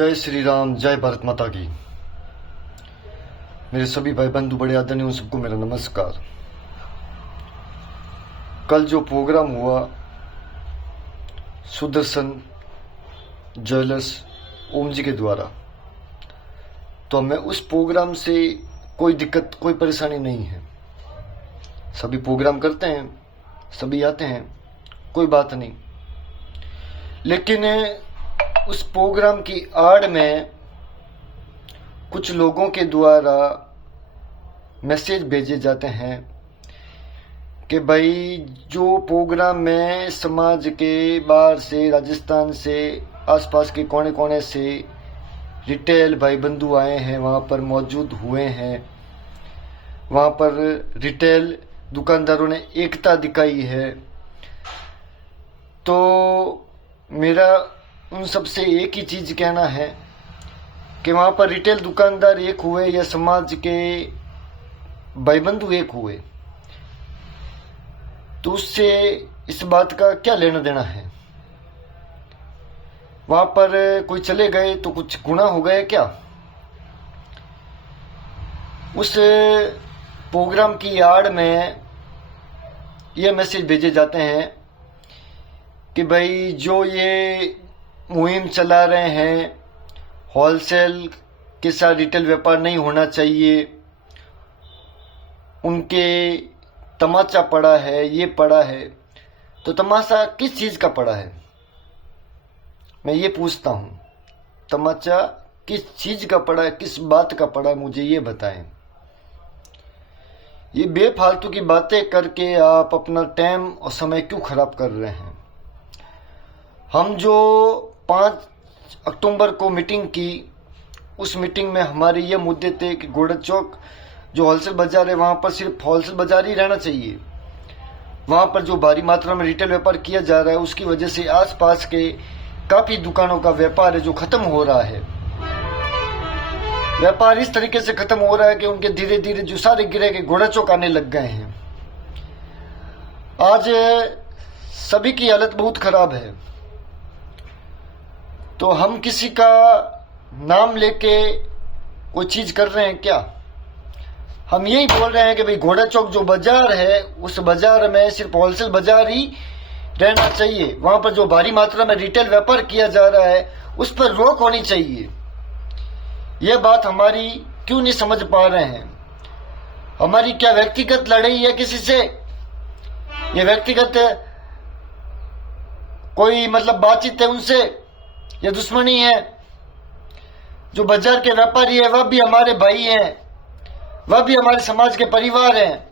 जय श्री राम, जय भारत माता की। मेरे सभी भाई बंधु बड़े आदरणीय उन सबको मेरा नमस्कार। कल जो प्रोग्राम हुआ सुदर्शन ज्वेलर्स ओम जी के द्वारा, तो हमें उस प्रोग्राम से कोई दिक्कत कोई परेशानी नहीं है। सभी प्रोग्राम करते हैं, सभी आते हैं, कोई बात नहीं। लेकिन उस प्रोग्राम की आड़ में कुछ लोगों के द्वारा मैसेज भेजे जाते हैं कि भाई जो प्रोग्राम में समाज के बाहर से, राजस्थान से, आसपास के कोने कोने से रिटेल भाई बंधु आए हैं, वहाँ पर मौजूद हुए हैं, वहाँ पर रिटेल दुकानदारों ने एकता दिखाई है। तो मेरा उन सबसे एक ही चीज कहना है कि वहाँ पर रिटेल दुकानदार एक हुए या समाज के भाई बंधु एक हुए, तो उससे इस बात का क्या लेना देना है। वहां पर कोई चले गए तो कुछ गुनाह हो गए क्या? उस प्रोग्राम की आड़ में ये मैसेज भेजे जाते हैं कि भाई जो ये मुहिम चला रहे हैं, होलसेल के साथ रिटेल व्यापार नहीं होना चाहिए, उनके तमाचा पड़ा है, ये पड़ा है। तो तमाशा किस चीज का पड़ा है, मैं ये पूछता हूं। तमाचा किस चीज का पड़ा है, किस बात का पड़ा है, मुझे ये बताएं। ये बेफालतू की बातें करके आप अपना टाइम और समय क्यों खराब कर रहे हैं? हम जो 5 अक्टूबर को मीटिंग की, उस मीटिंग में हमारे ये मुद्दे थे कि घोड़ा चौक जो होलसेल बाजार है, वहां पर सिर्फ होलसेल बाजार ही रहना चाहिए। वहां पर जो भारी मात्रा में रिटेल व्यापार किया जा रहा है, उसकी वजह से आसपास के काफी दुकानों का व्यापार है जो खत्म हो रहा है। व्यापार इस तरीके से खत्म हो रहा है कि उनके धीरे धीरे जो सारे गिरे के घोड़ा चौक आने लग गए हैं। आज सभी की हालत बहुत खराब है। तो हम किसी का नाम लेके कोई चीज कर रहे हैं क्या? हम यही बोल रहे हैं कि भाई घोड़ा चौक जो बाजार है, उस बाजार में सिर्फ होलसेल बाजार ही रहना चाहिए। वहां पर जो भारी मात्रा में रिटेल व्यापार किया जा रहा है, उस पर रोक होनी चाहिए। यह बात हमारी क्यों नहीं समझ पा रहे हैं? हमारी क्या व्यक्तिगत लड़ाई है किसी से? ये व्यक्तिगत कोई बातचीत है उनसे, ये दुश्मनी है? जो बाजार के व्यापारी है वह भी हमारे भाई हैं, वह भी हमारे समाज के परिवार हैं।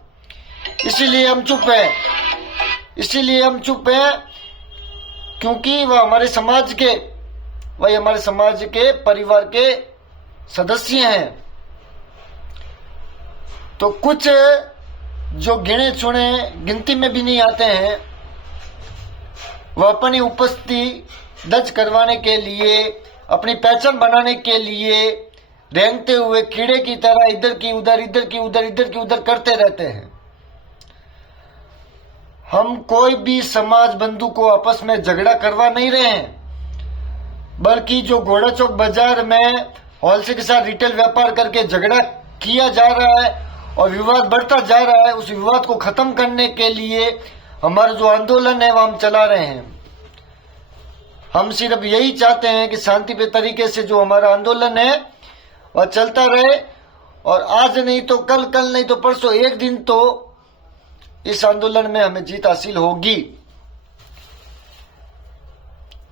इसीलिए हम चुप हैं, इसीलिए हम चुप हैं क्योंकि वह हमारे समाज के परिवार के सदस्य हैं। तो कुछ जो गिने चुने गिनती में भी नहीं आते हैं, वह अपनी उपस्थिति दर्ज करवाने के लिए, अपनी पहचान बनाने के लिए रेंगते हुए कीड़े की तरह इधर की उधर, इधर की उधर, इधर की उधर करते रहते हैं। हम कोई भी समाज बंधु को आपस में झगड़ा करवा नहीं रहे हैं, बल्कि जो घोड़ा चौक बाजार में होलसेल के साथ रिटेल व्यापार करके झगड़ा किया जा रहा है और विवाद बढ़ता जा रहा है, उस विवाद को खत्म करने के लिए हमारा जो आंदोलन है वह हम चला रहे हैं। हम सिर्फ यही चाहते हैं कि शांतिपूर्ण तरीके से जो हमारा आंदोलन है वह चलता रहे, और आज नहीं तो कल, कल नहीं तो परसों, एक दिन तो इस आंदोलन में हमें जीत हासिल होगी।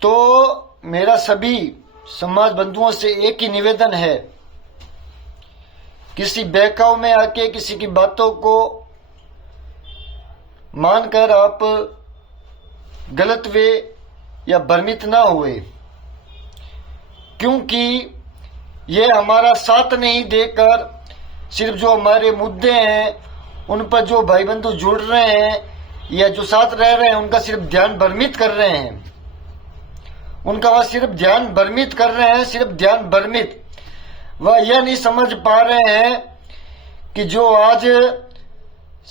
तो मेरा सभी समाज बंधुओं से एक ही निवेदन है, किसी बहकाव में आके किसी की बातों को मानकर आप गलत वे या भ्रमित ना हुए, क्योंकि ये हमारा साथ नहीं देकर सिर्फ जो हमारे मुद्दे हैं उन पर जो भाई बंधु जुड़ रहे हैं या जो साथ रह रहे हैं, उनका सिर्फ ध्यान भ्रमित कर रहे हैं। उनका वह सिर्फ ध्यान भ्रमित कर रहे हैं, सिर्फ ध्यान भ्रमित। वह यह नहीं समझ पा रहे हैं कि जो आज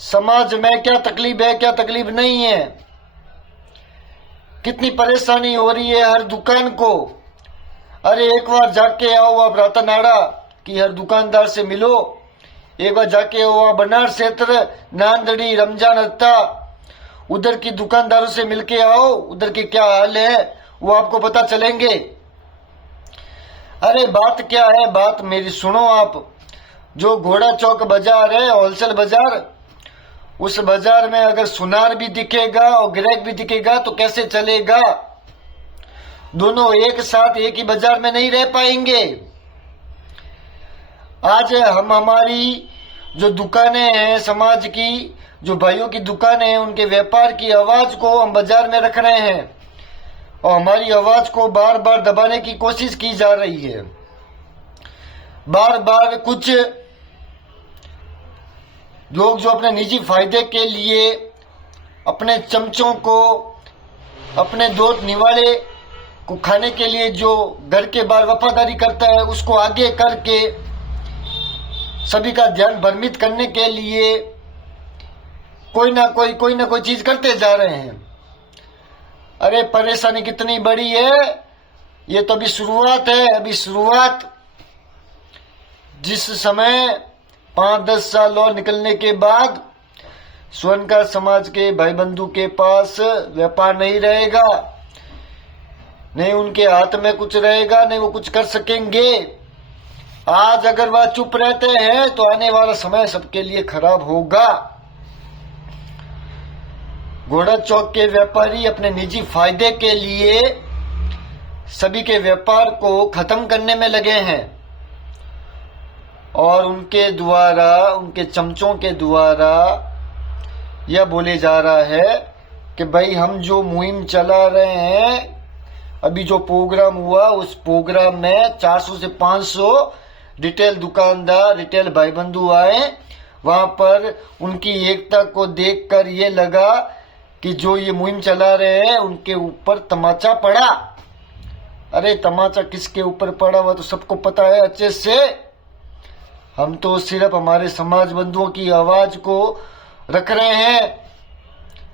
समाज में क्या तकलीफ है, क्या तकलीफ नहीं है, कितनी परेशानी हो रही है हर दुकान को। अरे एक बार जाके आओ आप रातानाड़ा की हर दुकानदार से मिलो, एक बार जाके आओ बनार क्षेत्र नांदड़ी रमजान हत्ता उधर की दुकानदारों से मिलके आओ, उधर के क्या हाल है वो आपको पता चलेंगे। अरे बात क्या है, बात मेरी सुनो आप। जो घोड़ा चौक बाजार है होलसेल बाजार, उस बाजार में अगर सुनार भी दिखेगा और ग्राहक भी दिखेगा तो कैसे चलेगा? दोनों एक साथ एक ही बाजार में नहीं रह पाएंगे। आज हम हमारी जो दुकानें हैं समाज की, जो भाइयों की दुकानें हैं, उनके व्यापार की आवाज को हम बाजार में रख रहे हैं और हमारी आवाज को बार बार दबाने की कोशिश की जा रही है। बार बार कुछ लोग जो अपने निजी फायदे के लिए अपने चमचों को, अपने दो निवाले को खाने के लिए जो घर के बाहर वफादारी करता है उसको आगे करके सभी का ध्यान भ्रमित करने के लिए कोई ना कोई चीज करते जा रहे हैं। अरे परेशानी कितनी बड़ी है, ये तो अभी शुरुआत है, अभी शुरुआत। जिस समय 5-10 साल और निकलने के बाद स्वर्णकार समाज के भाई बंधु के पास व्यापार नहीं रहेगा, नहीं उनके हाथ में कुछ रहेगा, नहीं वो कुछ कर सकेंगे। आज अगर वह चुप रहते हैं तो आने वाला समय सबके लिए खराब होगा। घोड़ा चौक के व्यापारी अपने निजी फायदे के लिए सभी के व्यापार को खत्म करने में लगे हैं और उनके द्वारा, उनके चमचों के द्वारा यह बोले जा रहा है कि भाई हम जो मुहिम चला रहे हैं, अभी जो प्रोग्राम हुआ उस प्रोग्राम में 400 से 500 रिटेल दुकानदार, रिटेल भाई बंधु आए। वहां पर उनकी एकता को देखकर ये लगा कि जो ये मुहिम चला रहे हैं उनके ऊपर तमाचा पड़ा। अरे तमाचा किसके ऊपर पड़ा हुआ तो सबको पता है अच्छे से। हम तो सिर्फ हमारे समाज बंधुओं की आवाज को रख रहे हैं,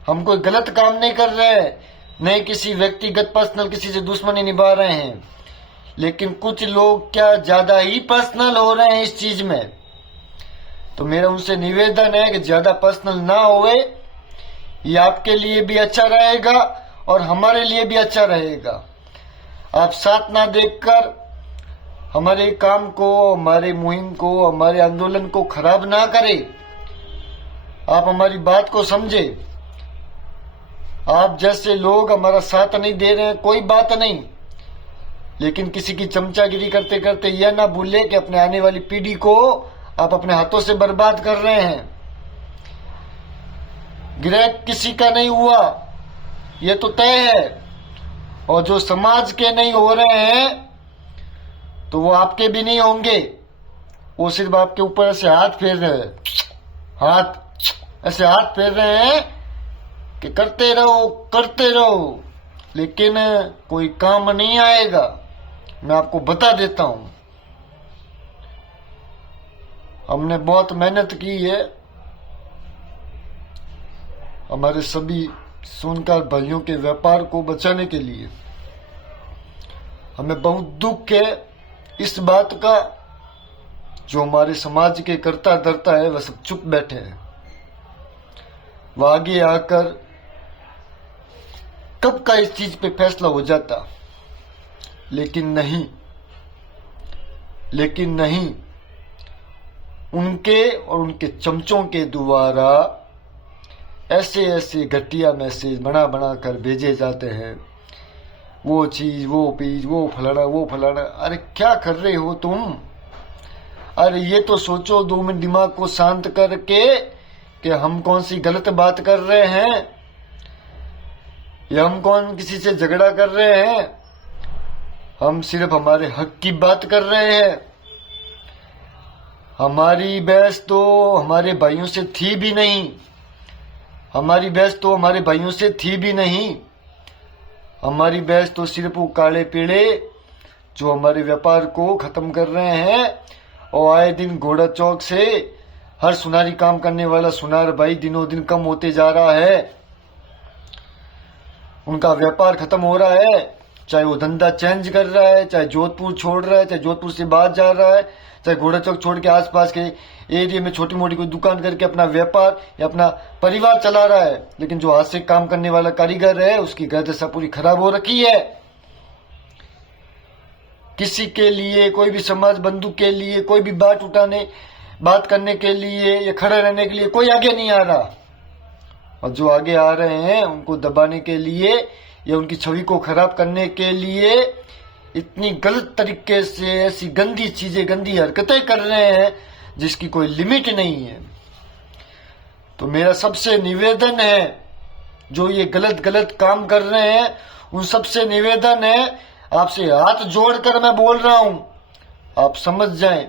हम कोई गलत काम नहीं कर रहे हैं, नहीं किसी व्यक्तिगत पर्सनल किसी से दुश्मनी निभा रहे हैं। लेकिन कुछ लोग क्या ज्यादा ही पर्सनल हो रहे हैं इस चीज में। तो मेरा उनसे निवेदन है कि ज्यादा पर्सनल ना होए, ये आपके लिए भी अच्छा रहेगा और हमारे लिए भी अच्छा रहेगा। आप साथ ना देखकर हमारे काम को, हमारे मुहिम को, हमारे आंदोलन को खराब ना करें। आप हमारी बात को समझे। आप जैसे लोग हमारा साथ नहीं दे रहे हैं कोई बात नहीं, लेकिन किसी की चमचागिरी करते करते यह ना भूले कि अपने आने वाली पीढ़ी को आप अपने हाथों से बर्बाद कर रहे हैं। ग्रह किसी का नहीं हुआ ये तो तय है, और जो समाज के नहीं हो रहे हैं तो वो आपके भी नहीं होंगे। वो सिर्फ आपके ऊपर ऐसे हाथ फेर रहे हैं, ऐसे हाथ फेर रहे हैं कि करते रहो, लेकिन कोई काम नहीं आएगा। मैं आपको बता देता हूं, हमने बहुत मेहनत की है हमारे सभी सोनकार भाइयों के व्यापार को बचाने के लिए। हमें बहुत दुख है इस बात का, जो हमारे समाज के कर्ता धर्ता है वह सब चुप बैठे हैं। वह आगे आकर कब का इस चीज पे फैसला हो जाता, लेकिन नहीं, उनके और उनके चमचों के द्वारा ऐसे घटिया मैसेज बना कर भेजे जाते हैं। वो चीज, वो पीज, वो फलाना। अरे क्या कर रहे हो तुम? अरे ये तो सोचो 2 मिनट दिमाग को शांत करके कि हम कौन सी गलत बात कर रहे हैं या हम कौन किसी से झगड़ा कर रहे हैं। हम सिर्फ हमारे हक की बात कर रहे हैं। हमारी बहस तो हमारे भाइयों से थी भी नहीं, हमारी बहस तो सिर्फ वो काले पीड़े जो हमारे व्यापार को खत्म कर रहे हैं। और आए दिन घोड़ा चौक से हर सुनारी काम करने वाला सुनार भाई दिनों दिन कम होते जा रहा है, उनका व्यापार खत्म हो रहा है। चाहे वो धंधा चेंज कर रहा है, चाहे जोधपुर छोड़ रहा है, चाहे जोधपुर से बाहर जा रहा है, चाहे घोड़ा चौक छोड़ के आसपास के एरिया में छोटी मोटी कोई दुकान करके अपना व्यापार या अपना परिवार चला रहा है, लेकिन जो हाथ से काम करने वाला कारीगर है उसकी घर दशा पूरी खराब हो रखी है। किसी के लिए, कोई भी समाज बंधु के लिए, कोई भी बात करने के लिए या खड़े रहने के लिए कोई आगे नहीं आ रहा, और जो आगे आ रहे हैं उनको दबाने के लिए या उनकी छवि को खराब करने के लिए इतनी गलत तरीके से ऐसी गंदी चीजें, गंदी हरकतें कर रहे हैं जिसकी कोई लिमिट नहीं है। तो मेरा सबसे निवेदन है, जो ये गलत काम कर रहे हैं उन सबसे निवेदन है, आपसे हाथ जोड़कर मैं बोल रहा हूं, आप समझ जाएं।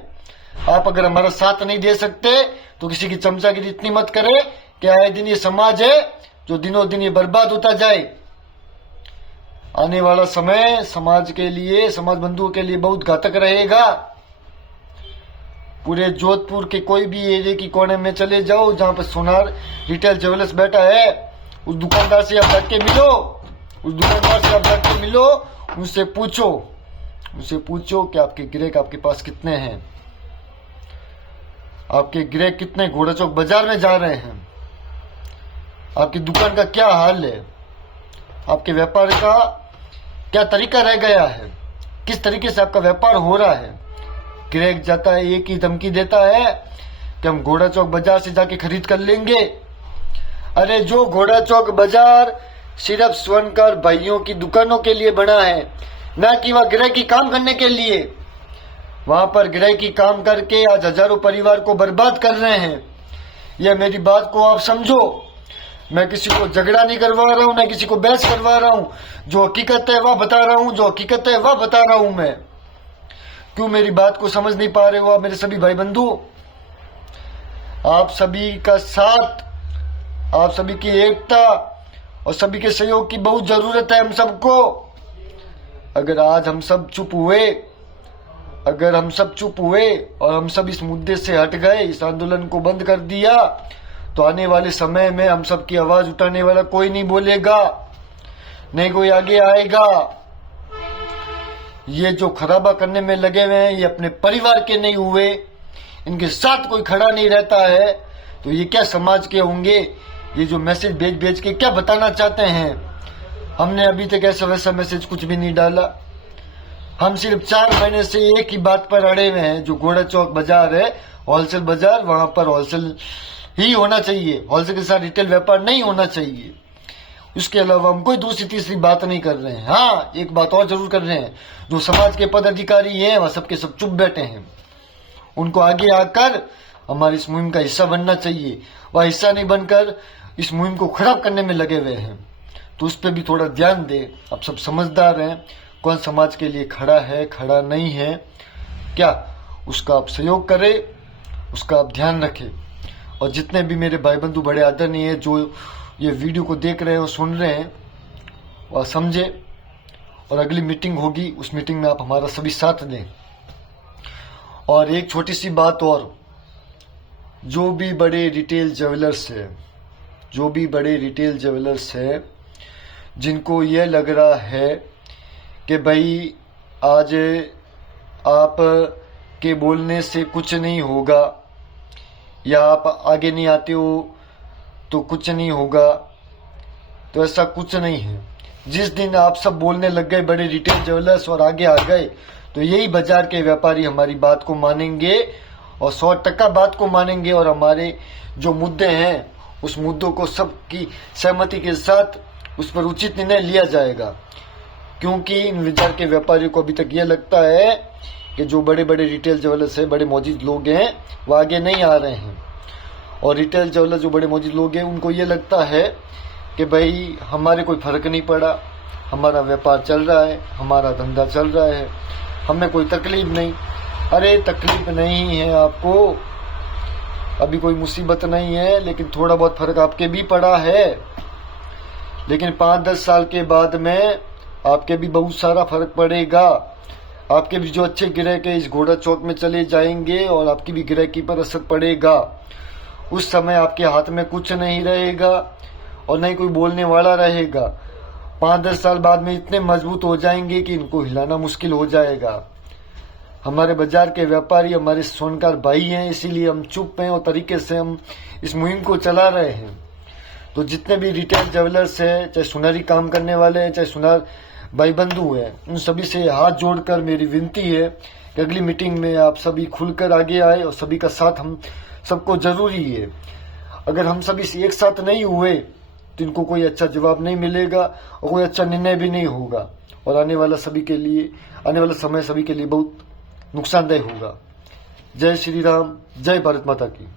आप अगर हमारा साथ नहीं दे सकते तो किसी की चमचागिरी इतनी मत करें कि आए दिन ये समाज है जो दिनों दिन ये बर्बाद होता जाए। आने वाला समय समाज के लिए, समाज बंधुओं के लिए बहुत घातक रहेगा। पूरे जोधपुर के कोई भी एरिया की कोने में चले जाओ जहां पर सोनार रिटेल ज्वेलर्स बैठा है, उस दुकानदार से आप जाके मिलो, उनसे पूछो कि आपके ग्राहक आपके पास कितने हैं, आपके ग्राहक कितने घोड़ा चौक बाजार में जा रहे हैं, आपकी दुकान का क्या हाल है, आपके व्यापार का क्या तरीका रह गया है, किस तरीके से आपका व्यापार हो रहा है। ग्राहक जाता है, एक ही धमकी देता है कि हम घोड़ा चौक बाजार से जाके खरीद कर लेंगे। अरे जो घोड़ा चौक बाजार सिर्फ स्वर्णकार भाइयों की दुकानों के लिए बना है, ना कि वह ग्राहकी काम करने के लिए। वहां पर ग्राहकी काम करके आज हजारों परिवार को बर्बाद कर रहे हैं। यह मेरी बात को आप समझो। मैं किसी को झगड़ा नहीं करवा रहा हूं, मैं किसी को बहस करवा रहा हूं। जो हकीकत है वह बता रहा हूं, मैं। क्यों मेरी बात को समझ नहीं पा रहे हो आप मेरे सभी भाई बंधु? आप सभी का साथ, आप सभी की एकता और सभी के सहयोग की बहुत जरूरत है हम सबको। अगर आज हम सब चुप हुए और हम सब इस मुद्दे से हट गए, इस आंदोलन को बंद कर दिया, तो आने वाले समय में हम सब की आवाज उठाने वाला कोई नहीं बोलेगा, नहीं कोई आगे आएगा। ये जो खराबा करने में लगे हुए हैं, ये अपने परिवार के नहीं हुए, इनके साथ कोई खड़ा नहीं रहता है, तो ये क्या समाज के होंगे? ये जो मैसेज भेज के क्या बताना चाहते हैं? हमने अभी तक ऐसा वैसा मैसेज कुछ भी नहीं डाला। हम सिर्फ 4 महीने से एक ही बात पर अड़े हुए हैं, जो घोड़ा चौक बाजार है, होलसेल बाजार, वहां पर होलसेल ही होना चाहिए, होलसेल के साथ रिटेल व्यापार नहीं होना चाहिए। उसके अलावा हम कोई दूसरी तीसरी बात नहीं कर रहे हैं। हाँ, एक बात और जरूर कर रहे हैं, जो समाज के पदाधिकारी हैं वह सबके सब चुप बैठे हैं, उनको आगे आकर हमारी इस मुहिम का हिस्सा बनना चाहिए। वह हिस्सा नहीं बनकर इस मुहिम को खराब करने में लगे हुए हैं, तो उस पर भी थोड़ा ध्यान दें। आप सब समझदार हैं, कौन समाज के लिए खड़ा है, खड़ा नहीं है, क्या उसका आप सहयोग करें, उसका आप ध्यान रखें। और जितने भी मेरे भाई बंधु बड़े आदरणीय हैं, जो ये वीडियो को देख रहे हैं और सुन रहे हैं, वह समझे। और अगली मीटिंग होगी, उस मीटिंग में आप हमारा सभी साथ दें। और एक छोटी सी बात और, जो भी बड़े रिटेल ज्वेलर्स है, जिनको ये लग रहा है कि भाई आज आप के बोलने से कुछ नहीं होगा, या आप आगे नहीं आते हो तो कुछ नहीं होगा, तो ऐसा कुछ नहीं है। जिस दिन आप सब बोलने लग गए बड़े रिटेल ज्वेलर्स और आगे आ गए, तो यही बाजार के व्यापारी हमारी बात को मानेंगे और 100% बात को मानेंगे, और हमारे जो मुद्दे हैं उस मुद्दों को सबकी सहमति के साथ उस पर उचित निर्णय लिया जाएगा। क्योंकि इन बाजार के व्यापारियों को अभी तक ये लगता है कि जो बड़े बड़े रिटेल ज्वेलर्स हैं, बड़े मौजूद लोग हैं, वो आगे नहीं आ रहे हैं। और रिटेल ज्वेलर जो बड़े मौजूद लोग हैं, उनको ये लगता है कि भाई हमारे कोई फर्क नहीं पड़ा, हमारा व्यापार चल रहा है, हमारा धंधा चल रहा है, हमें कोई तकलीफ नहीं। अरे तकलीफ नहीं है आपको, अभी कोई मुसीबत नहीं है, लेकिन थोड़ा बहुत फर्क आपके भी पड़ा है। लेकिन 5-10 साल के बाद में आपके भी बहुत सारा फर्क पड़ेगा। आपके भी जो अच्छे ग्राहक इस घोड़ा चौक में चले जाएंगे और आपकी भी ग्राहकी पर असर पड़ेगा। उस समय आपके हाथ में कुछ नहीं रहेगा और नहीं कोई बोलने वाला रहेगा। 5-10 साल बाद में इतने मजबूत हो जाएंगे कि इनको हिलाना मुश्किल हो जाएगा। हमारे बाजार के व्यापारी हमारे सोनकार भाई हैं, इसीलिए हम चुप हैं और तरीके से हम इस मुहिम को चला रहे हैं। तो जितने भी रिटेल ज्वेलर्स हैं, चाहे सुनारी काम करने वाले हैं, चाहे सुनार भाई बंधु हैं, उन सभी से हाथ जोड़कर मेरी विनती है कि अगली मीटिंग में आप सभी खुलकर आगे आए और सभी का साथ हम सबको जरूरी है। अगर हम सभी से एक साथ नहीं हुए तो इनको कोई अच्छा जवाब नहीं मिलेगा और कोई अच्छा निर्णय भी नहीं होगा और आने वाला समय सभी के लिए बहुत नुकसानदायक होगा। जय श्री राम, जय भारत माता की।